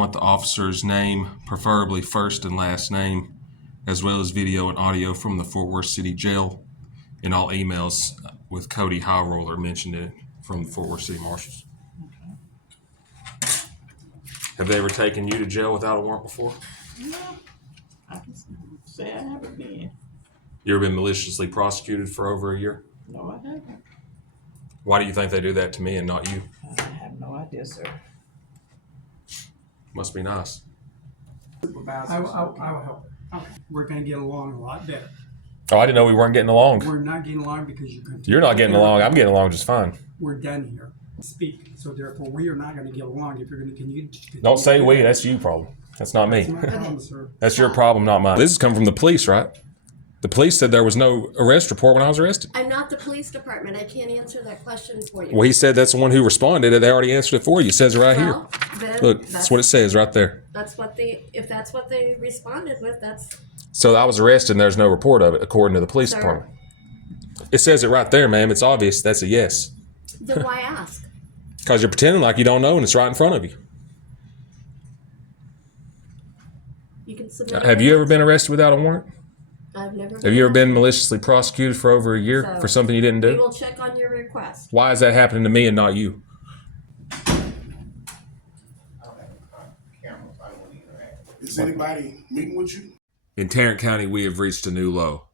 want the officer's name, preferably first and last name, as well as video and audio from the Fort Worth City Jail, in all emails with Cody Highroller mentioned in it from the Fort Worth City Marshals. Have they ever taken you to jail without a warrant before? No, I can say I haven't been. You ever been maliciously prosecuted for over a year? No, I haven't. Why do you think they do that to me and not you? I have no idea, sir. Must be nice. I will help. Okay. We're going to get along a lot better. Oh, I didn't know we weren't getting along. We're not getting along because You're not getting along. I'm getting along just fine. We're done here. Speak. So therefore, we are not going to get along if you're going to continue. Don't say we. That's you problem. That's not me. That's my problem, sir. That's your problem, not mine. This is coming from the police, right? The police said there was no arrest report when I was arrested. I'm not the police department. I can't answer that question for you. Well, he said that's the one who responded. They already answered it for you. It says it right here. Look, that's what it says right there. That's what if that's what they responded with, that's... So I was arrested and there's no report of it, according to the police Sir? department. It says it right there, ma'am. It's obvious. That's a yes. Then why ask? Because you're pretending like you don't know and it's right in front of you. You can submit. Have you ever been arrested without a warrant? I've never. Have you ever been maliciously prosecuted for over a year for something you didn't We do? will check on your request. Why is that happening to me and not you? Is anybody meeting with you? In Tarrant County, we have reached a new low.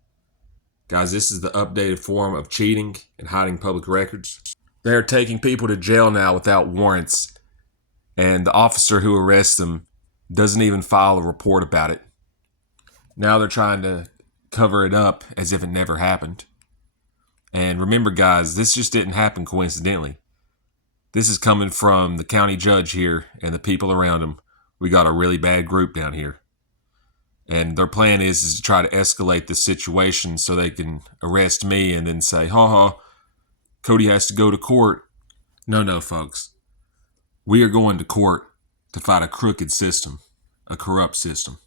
Guys, this is the updated form of cheating and hiding public records. They are taking people to jail now without warrants, and the officer who arrests them doesn't even file a report about it. Now they're trying to cover it up as if it never happened. And remember, guys, this just didn't happen coincidentally. This is coming from the county judge here and the people around him. We got a really bad group down here. And their plan is to try to escalate the situation so they can arrest me and then say, Cody has to go to court. No, folks. We are going to court to fight a crooked system, a corrupt system.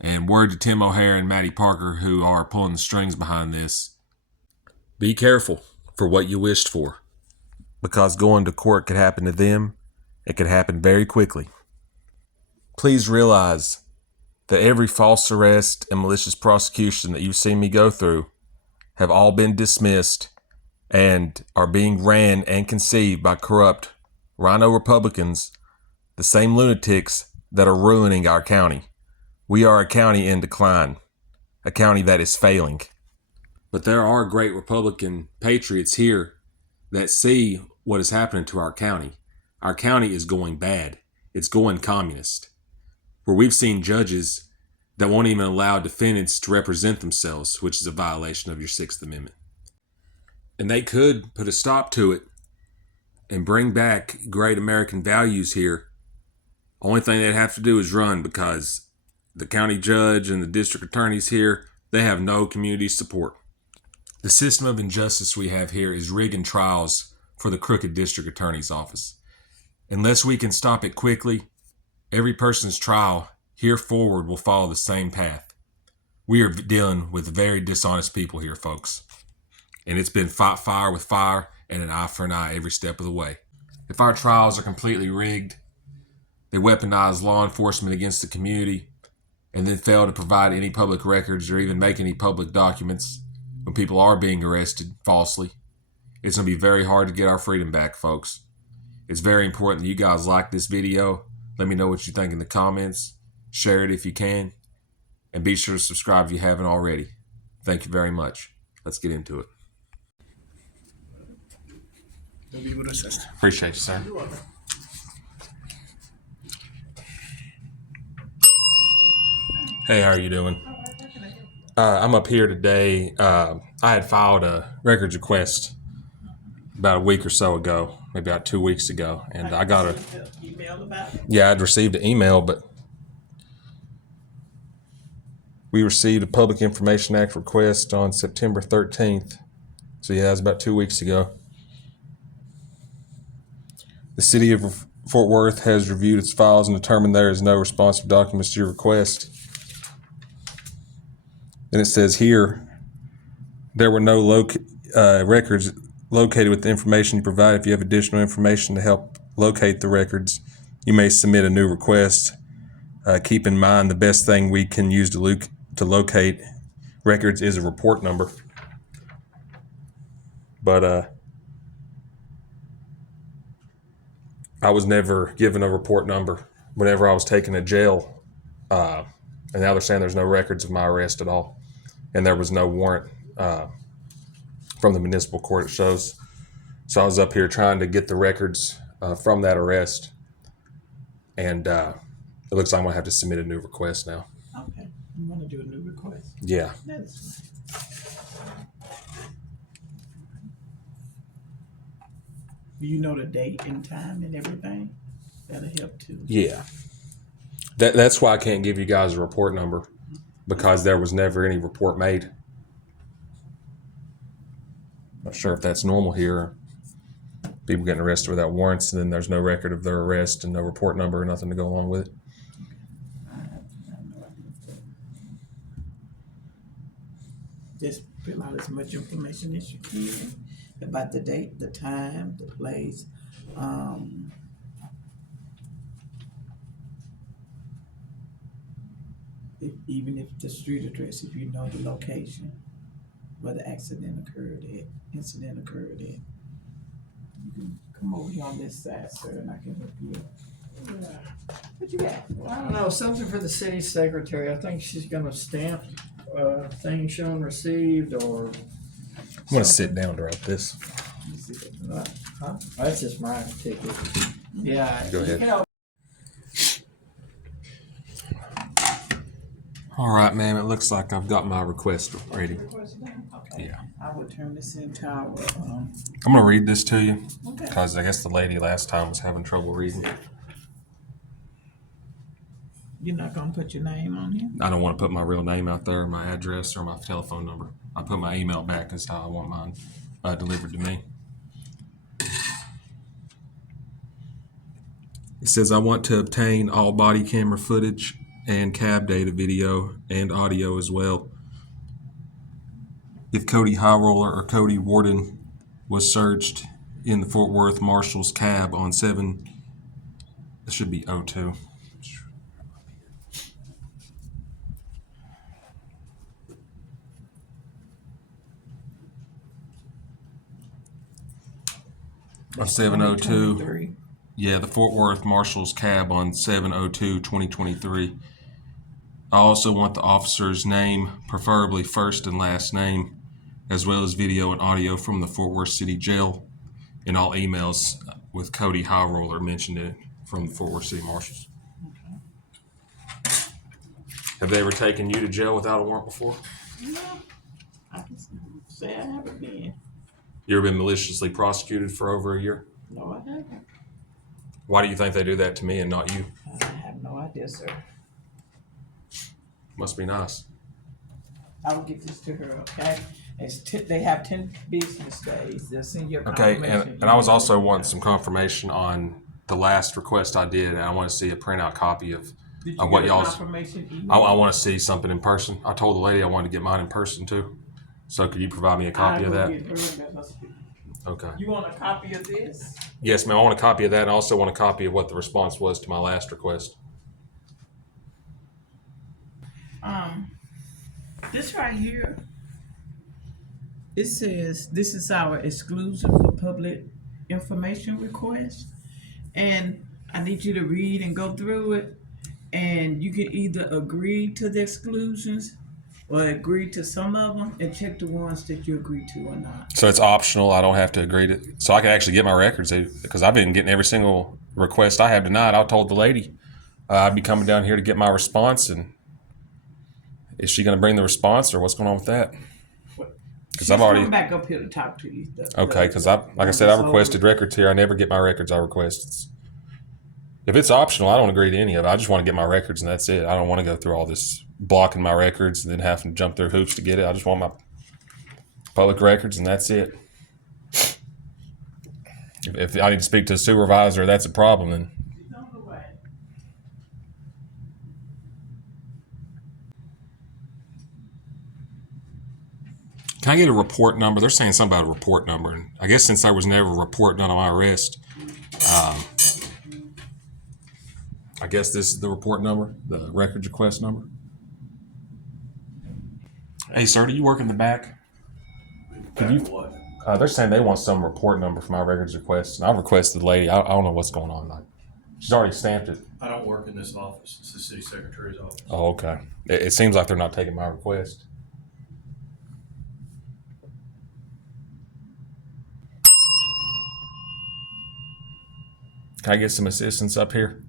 And word to Tim O'Hare and Maddie Parker, who are pulling the strings behind this, be careful for what you wished for. Because going to court could happen to them. It could happen very quickly. Please realize that every false arrest and malicious prosecution that you've seen me go through have all been dismissed and are being ran and conceived by corrupt rhino Republicans, the same lunatics that are ruining our county. We are a county in decline, a county that is failing. But there are great Republican patriots here that see what is happening to our county. Our county is going bad. It's going communist. Where we've seen judges that won't even allow defendants to represent themselves, which is a violation of your Sixth Amendment. And they could put a stop to it and bring back great American values here. Only thing they'd have to do is run, because the county judge and the district attorneys here, they have no community support. The system of injustice we have here is rigging trials for the crooked district attorney's office. Unless we can stop it quickly, every person's trial here forward will follow the same path. We are dealing with very dishonest people here, folks. And it's been fight fire with fire and an eye for an eye every step of the way. If our trials are completely rigged, they weaponize law enforcement against the community, and then fail to provide any public records or even make any public documents when people are being arrested falsely, it's going to be very hard to get our freedom back, folks. It's very important that you guys like this video. Let me know what you think in the comments. Share it if you can. And be sure to subscribe if you haven't already. Thank you very much. Let's get into it. Appreciate you, sir. Hey, how are you doing? I'm up here today. I had filed a records request about a week or so ago, maybe about 2 weeks ago, and I got email about it. Yeah, I'd received an email, but we received a Public Information Act request on September 13th. So yeah, that was about 2 weeks ago. The city of Fort Worth has reviewed its files and determined there is no responsive documents to your request. And it says here, there were no records located with the information you provided. If you have additional information to help locate the records, You may submit a new request. Keep in mind the best thing we can use to locate records is a report number. But I was never given a report number whenever I was taken to jail. And now they're saying there's no records of my arrest at all. And there was no warrant from the municipal court, it shows. So I was up here trying to get the records from that arrest. And it looks like I'm going to have to submit a new request now. Okay, you wanna do a new request? Yeah. That's fine. Do you know the date and time and everything? That'll help too. Yeah. That's why I can't give you guys a report number, because there was never any report made. Not sure if that's normal here. People getting arrested without warrants, and then there's no record of their arrest and no report number or nothing to go along with it. I have no idea. Just fill out as much information as you can about the date, the time, the place. Even if the street address, if you know the location where the incident occurred at. You can come over here on this side, sir, and I can help you. What you got? I don't know, something for the city secretary. I think she's gonna stamp, thing shown received or. I'm going to sit down to write this. Let me see. Huh? That's just my ticket. Yeah. Go ahead. You know, All right, ma'am. It looks like I've got my request ready. Okay. Yeah. I will turn this into our, I'm going to read this to you okay. because I guess the lady last time was having trouble reading. You're not gonna put your name on here? I don't want to put my real name out there, my address, or my telephone number. I put my email back as how I want mine delivered to me. It says, I want to obtain all body camera footage and cab data, video, and audio as well. If Cody Highroller or Cody Warden was searched in the Fort Worth Marshal's cab on 7, it should be 02. On 702. 2023. Yeah, the Fort Worth Marshal's cab on 7/02/2023. I also want the officer's name, preferably first and last name, as well as video and audio from the Fort Worth City Jail, and all emails with Cody Highroller mentioned in it from the Fort Worth City Marshals. Have they ever taken you to jail without a warrant before? No, I can say I haven't been. You ever been maliciously prosecuted for over a year? No, I haven't. Why do you think they do that to me and not you? I have no idea, sir. Must be nice. I will get this to her, okay? They have 10 business days. They'll send you a Okay, confirmation. and I was also wanting some confirmation on the last request I did, and I want to see a printout copy of Did you what get a y'all's. confirmation email? I want to see something in person. I told the lady I wanted to get mine in person too. So could you provide me a copy of that? Okay. You want a copy of this? Yes, ma'am. I want a copy of that, and I also want a copy of what the response was to my last request. This right here, it says this is our exclusive for public information request, and I need you to read and go through it, and you can either agree to the exclusions or agree to some of them and check the ones that you agree to or not. So it's optional. I don't have to agree to. So I can actually get my records because I've been getting every single request I have denied. I told the lady I'd be coming down here to get my response, and is she going to bring the response, or what's going on with that? She's coming back up here to talk to you. Okay, because like I said, I requested records here. I never get my records I request. If it's optional, I don't agree to any of it. I just want to get my records, and that's it. I don't want to go through all this blocking my records and then having to jump through hoops to get it. I just want my public records, and that's it. If I need to speak to a supervisor, that's a problem, then. Can I get a report number? They're saying something about a report number. And I guess since there was never a report done on my arrest, guess this is the report number, the records request number. Hey, sir, do you work in the back? Could you? What? They're saying they want some report number for my records request, and I requested the lady. I don't know what's going on. Like, she's already stamped it. I don't work in this office. It's the city secretary's office. Oh, okay. It seems like they're not taking my request. Can I get some assistance up here?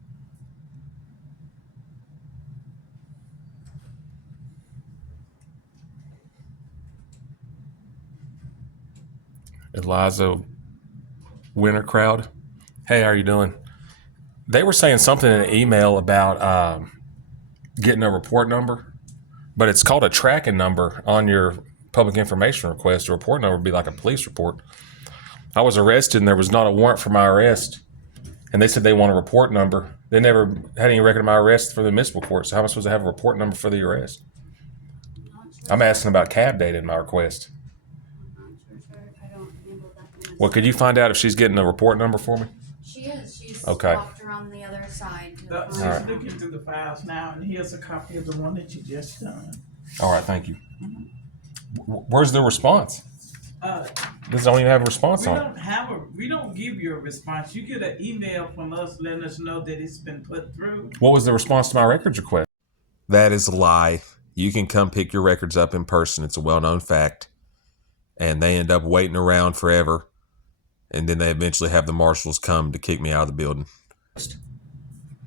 Eliza Winter Crowd. Hey, how are you doing? They were saying something in an email about getting a report number, but it's called a tracking number on your public information request. A report number would be like a police report. I was arrested and there was not a warrant for my arrest, and they said they want a report number. They never had any record of my arrest for the municipal court, so how am I supposed to have a report number for the arrest? I'm asking about cab data in my request. I don't handle that. Well, could you find out if she's getting a report number for me? She is. She's Okay. walked around the other side. She's All right. looking through the files now, and here's a copy of the one that you just done. All right, thank you. Where's the response? This don't even have a response We on it. don't have a. We don't give you a response. You get an email from us letting us know that it's been put through. What was the response to my records request? That is a lie. You can come pick your records up in person. It's a well-known fact. And they end up waiting around forever. And then they eventually have the marshals come to kick me out of the building.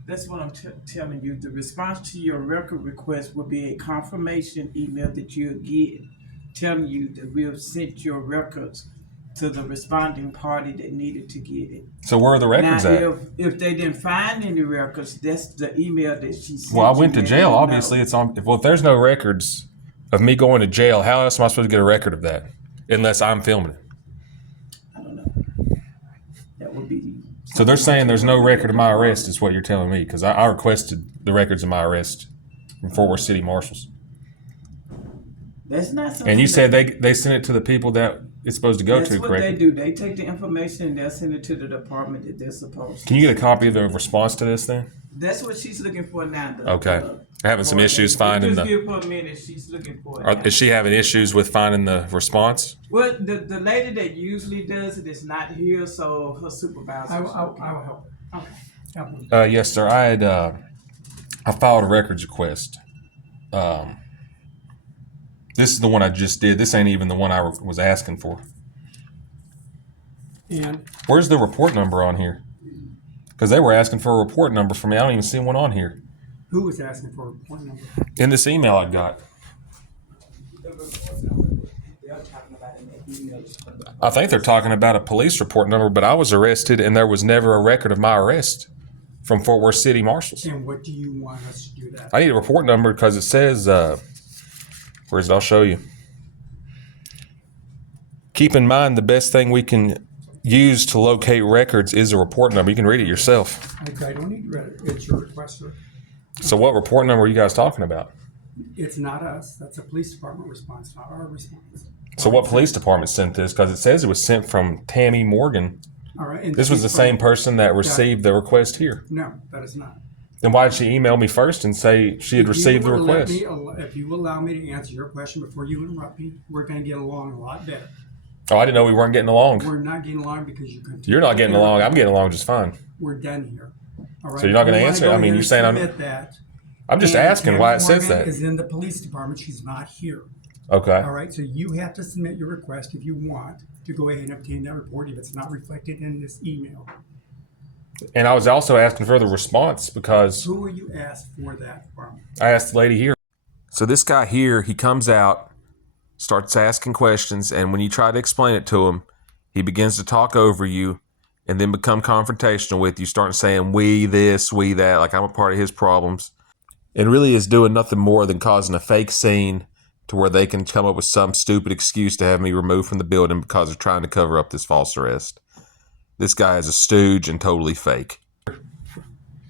That's what I'm telling you. The response to your record request will be a confirmation email that you'll get telling you that we have sent your records to the responding party that needed to get it. So where are the records now, at? if they didn't find any records, that's the email that she sent. Well, I went to you, jail. and Obviously, it's on. Well, if there's no records of me going to jail, how else am I supposed to get a record of that? Unless I'm filming it. I don't know. That would be. So they're saying there's no record of my arrest, is what you're telling me, because I requested the records of my arrest from Fort Worth City Marshals. That's not something. And you said they sent it to the people that it's supposed to go that's to, what correct? they do. They take the information and they'll send it to the department that they're supposed to. Can you get a copy of the response to this then? That's what she's looking for now. Okay. Having some issues finding Just the. give her a minute. She's looking for it. now. Is she having issues with finding the response? Well, the lady that usually does it is not here, so her supervisor. I will help her. Okay. Help her. Yes, sir. I filed a records request. This is the one I just did. This ain't even the one I was asking for. And Where's the report number on here? Because they were asking for a report number for me. I don't even see one on here. who was asking for a report number? In this email I got. The report number that they're talking about in the emails from the. I think they're talking about a police report number, but I was arrested and there was never a record of my arrest from Fort Worth City Marshals. And what do you want us to do that? I need a report number because it says, where is it? I'll show you. Keep in mind the best thing we can use to locate records is a report number. You can read it yourself. I don't need credit. It's your request, sir. So what report number are you guys talking about? It's not us. That's a police department response, not our response. So what police department sent this? Because it says it was sent from Tammy Morgan. All right. And This was the same person that received the request here. No, that is not. Then why did she email me first and say she had received the request? If you allow me to answer your question before you interrupt me, we're going to get along a lot better. Oh, I didn't know we weren't getting along. We're not getting along because you continue. You're not getting along. I'm getting along just fine. We're done here. All right. So you're not gonna You wanna answer? go I mean, ahead you're and saying submit that. I'm just And asking why it Tammy says Morgan that. is in the police department. She's not here. Okay. All right. So you have to submit your request if you want to go ahead and obtain that report if it's not reflected in this email. And I was also asking for the response because Who are you asked for that from? I asked the lady here. So this guy here, he comes out, starts asking questions, and when you try to explain it to him, he begins to talk over you and then become confrontational with you, starting saying, we this, we that, like I'm a part of his problems. And really is doing nothing more than causing a fake scene to where they can come up with some stupid excuse to have me removed from the building because they're trying to cover up this false arrest. This guy is a stooge and totally fake.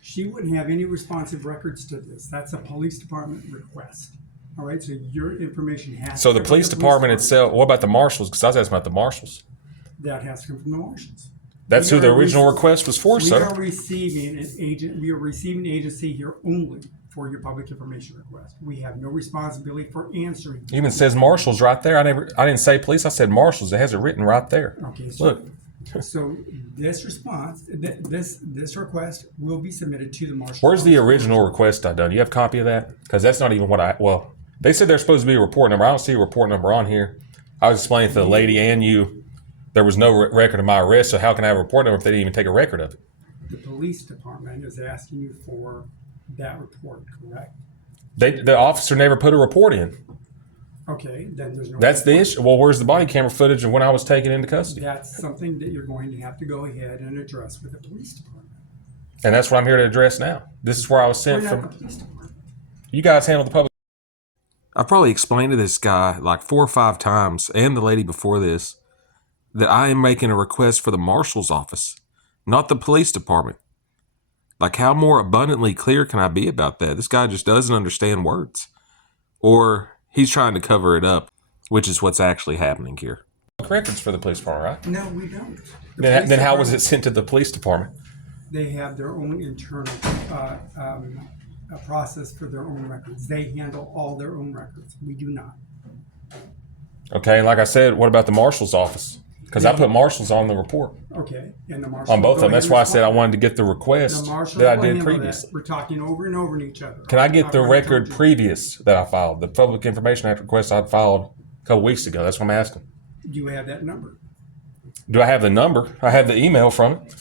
She wouldn't have any responsive records to this. That's a police department request. All right. So your information has. So to the come from police department itself, what about the marshals? Because I was asking about the marshals. That has to come from the marshals. That's We who the are original rec- request was for, We sir. are receiving an agent. We are receiving agency here only for your public information request. We have no responsibility for answering. Even says marshals right there. I didn't say police. I said marshals. It has it written right there. Okay, so, Look, so this response, this request will be submitted to the marshal. where's the original request I done? You have a copy of that? Because that's not even what well, they said there's supposed to be a report number. I don't see a report number on here. I was explaining to the lady and you, there was no record of my arrest, so how can I have a report number if they didn't even take a record of it? The police department is asking you for that report, correct? The officer never put a report in. Okay, then there's no. That's the report. issue. Well, where's the body camera footage of when I was taken into custody? That's something that you're going to have to go ahead and address with the police department. And that's what I'm here to address now. This is where I was We're sent not from. the police department. You guys handle the public. I probably explained to this guy like 4 or 5 times, and the lady before this, that I am making a request for the marshal's office, not the police department. Like, how more abundantly clear can I be about that? This guy just doesn't understand words. Or he's trying to cover it up, which is what's actually happening here. Records for the police department, right? No, we don't. The Then police how was department, it sent to the police department? They have their own internal process for their own records. They handle all their own records. We do not. Okay, like I said, what about the marshal's office? Because I put marshals on the report. Okay, and the marshal. On both of them. will That's go why I ahead and said I respond. wanted to get the request The marshal that I will did handle that. previously. We're talking over and over to each other. Can I get the I've already record told you. previous that I filed? The Public Information Act request I filed a couple weeks ago. That's what I'm asking. Do you have that number? Do I have the number? I have the email from it.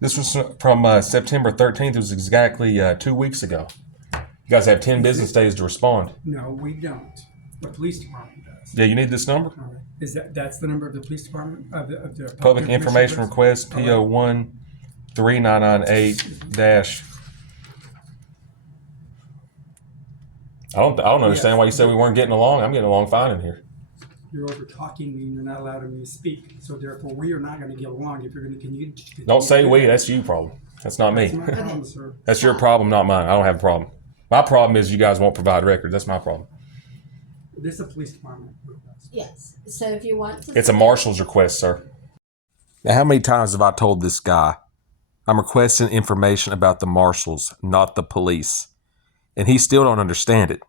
This was from September 13th. It was exactly 2 weeks ago. You guys have 10 business days to respond. No, we don't. The police department does. Yeah, you need this number? All right. That's the number of the police department of the Public Information Request, PO 13998 dash. I don't understand why you said we weren't getting along. I'm getting along fine in here. You're over talking me and you're not allowing me to speak. So therefore, we are not going to get along if you're going to continue. Don't say we. That's you problem. That's not me. That's my problem, sir. That's your problem, not mine. I don't have a problem. My problem is you guys won't provide records. That's my problem. This is a police department request. Yes. So if you want to, It's a marshal's request, sir. Now, how many times have I told this guy I'm requesting information about the marshals, not the police? And he still don't understand it.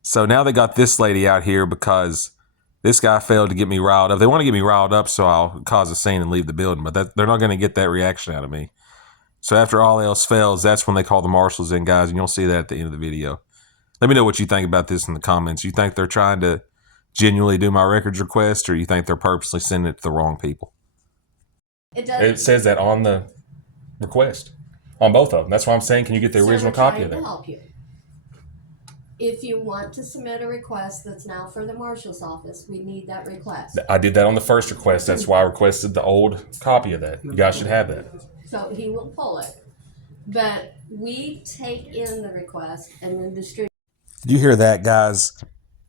So now they got this lady out here because this guy failed to get me riled up. They want to get me riled up so I'll cause a scene and leave the building, but they're not going to get that reaction out of me. So after all else fails, that's when they call the marshals in, guys, and you'll see that at the end of the video. Let me know what you think about this in the comments. You think they're trying to genuinely do my records request, or you think they're purposely sending it to the wrong people? it does. It says that on the request, on both of them. That's why I'm saying, can you get the So original we're copy trying of to that? help you. If you want to submit a request that's now for the marshal's office, we need that request. I did that on the first request. That's why I requested the old copy of that. You guys should have that. So he will pull it. But we take in the request and then distribute. Did you hear that, guys?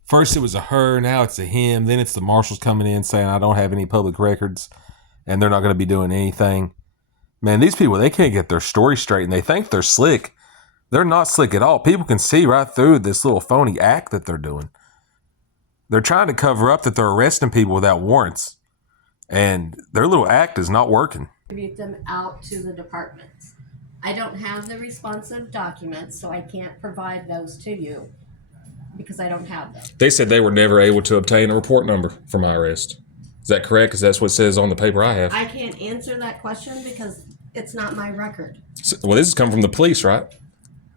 First it was a her, now it's a him, then it's the marshals coming in saying I don't have any public records and they're not going to be doing anything. Man, these people, they can't get their story straight and they think they're slick. They're not slick at all. People can see right through this little phony act that they're doing. They're trying to cover up that they're arresting people without warrants. And their little act is not working. Distribute them out to the departments. I don't have the responsive documents, so I can't provide those to you because I don't have them. They said they were never able to obtain a report number for my arrest. Is that correct? Because that's what it says on the paper I have. I can't answer that question because it's not my record. Well, this has come from the police, right?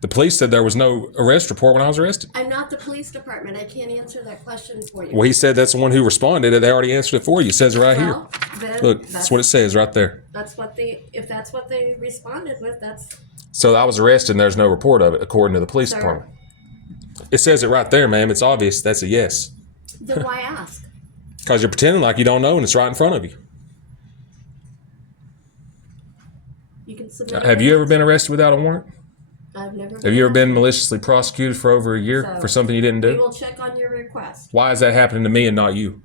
The police said there was no arrest report when I was arrested. I'm not the police department. I can't answer that question for you. Well, he said that's the one who responded, and they already answered it for you. It says it right here. Well, then Look, that's what it says right there. That's what they. If that's what they responded with, that's. So I was arrested, and there's no report of it, according to the police Sir. department. It says it right there, ma'am. It's obvious. That's a yes. Then why ask? Because you're pretending like you don't know, and it's right in front of you. You can submit. Have you ever been arrested without a warrant? I've never. Have you ever been maliciously prosecuted for over a year So, for something you didn't We do? will check on your request. Why is that happening to me and not you?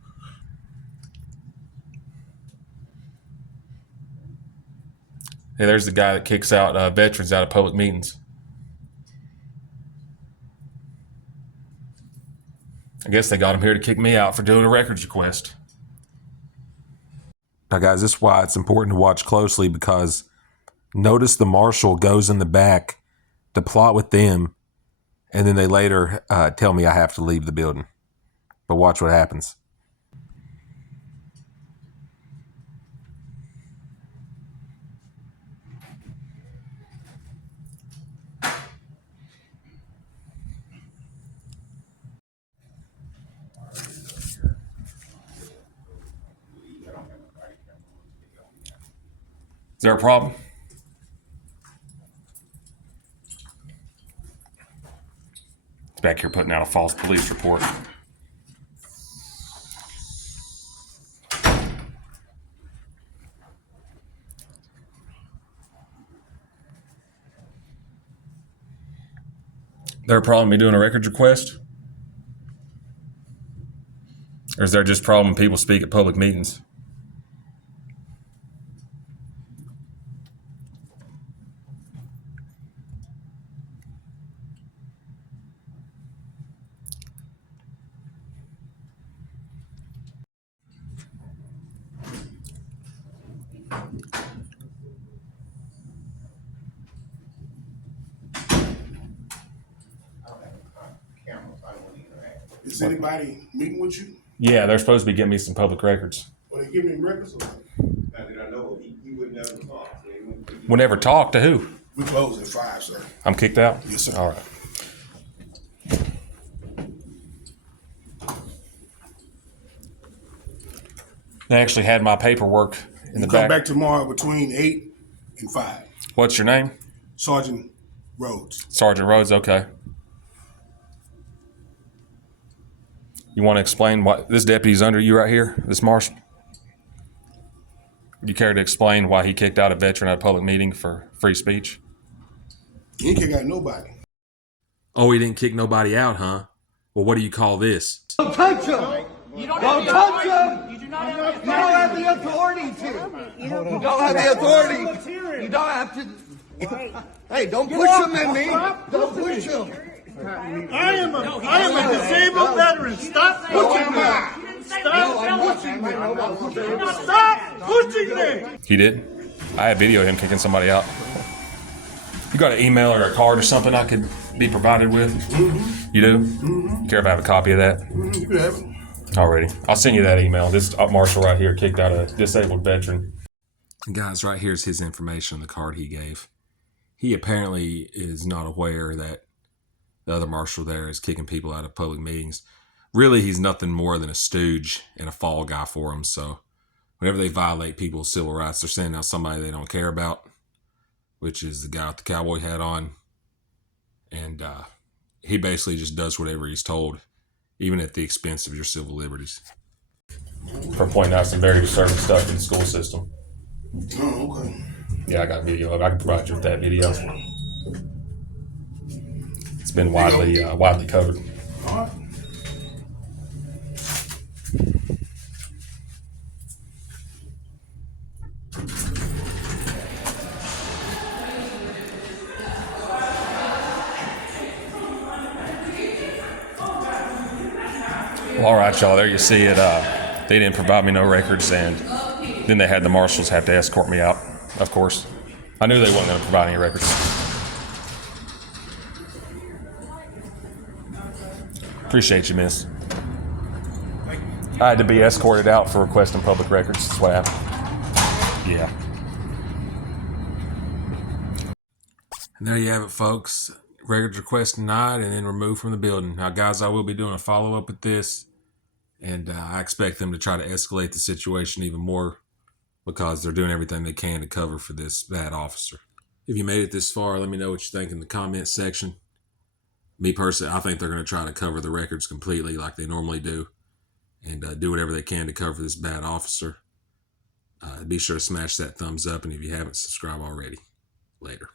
Hey, there's the guy that kicks out veterans out of public meetings. I guess they got him here to kick me out for doing a records request. Now, guys, this is why it's important to watch closely, because notice the marshal goes in the back to plot with them, and then they later tell me I have to leave the building. But watch what happens. Is there a problem? It's back here putting out a false police report. There a problem me doing a records request? Or is there just a problem when people speak at public meetings? Is anybody meeting with you? Yeah, they're supposed to be getting me some public records. Or they give me records? Or Now that I know, he would never talk. So he wouldn't- We never talk to who? we close at 5, sir. I'm kicked out? Yes, sir. All right. They actually had my paperwork in the You come back. back tomorrow between 8 and 5. What's your name? Sergeant Rhodes. Sergeant Rhodes, okay. You want to explain what this deputy's under you right here, this marshal? You care to explain why he kicked out a veteran at a public meeting for free speech? He ain't kick out nobody. Oh, he didn't kick nobody out, huh? Well, what do you call this? Don't touch him! Don't touch him! You don't have the authority to. You don't have the authority. You don't have to. Hey, don't push him at me. Don't push him. I am a disabled veteran. Stop pushing me. Stop pushing me. Stop pushing me. He did? I had video of him kicking somebody out. You got an email or a card or something I could be provided with? You do? You care if I have a copy of that? You can have it. Alrighty. I'll send you that email. This marshal right here kicked out a disabled veteran. Guys, right here's his information on the card he gave. He apparently is not aware that the other marshal there is kicking people out of public meetings. Really, he's nothing more than a stooge and a fall guy for him. So whenever they violate people's civil rights, they're sending out somebody they don't care about, which is the guy with the cowboy hat on. And he basically just does whatever he's told, even at the expense of your civil liberties. For pointing out some very disturbing stuff in the school system. Oh, okay. Yeah, I got a video of it. I can provide you with that video. It's been widely covered. All right. Well, all right, y'all. There you see it. They didn't provide me no records, and then they had the marshals have to escort me out, of course. I knew they wasn't going to provide any records. Appreciate you, miss. I had to be escorted out for requesting public records. That's what happened. Yeah. And there you have it, folks. Records request denied and then removed from the building. Now, guys, I will be doing a follow-up with this, and I expect them to try to escalate the situation even more because they're doing everything they can to cover for this bad officer. If you made it this far, let me know what you think in the comments section. Me personally, I think they're going to try to cover the records completely like they normally do and do whatever they can to cover this bad officer. Be sure to smash that thumbs up, and if you haven't, subscribe already. Later.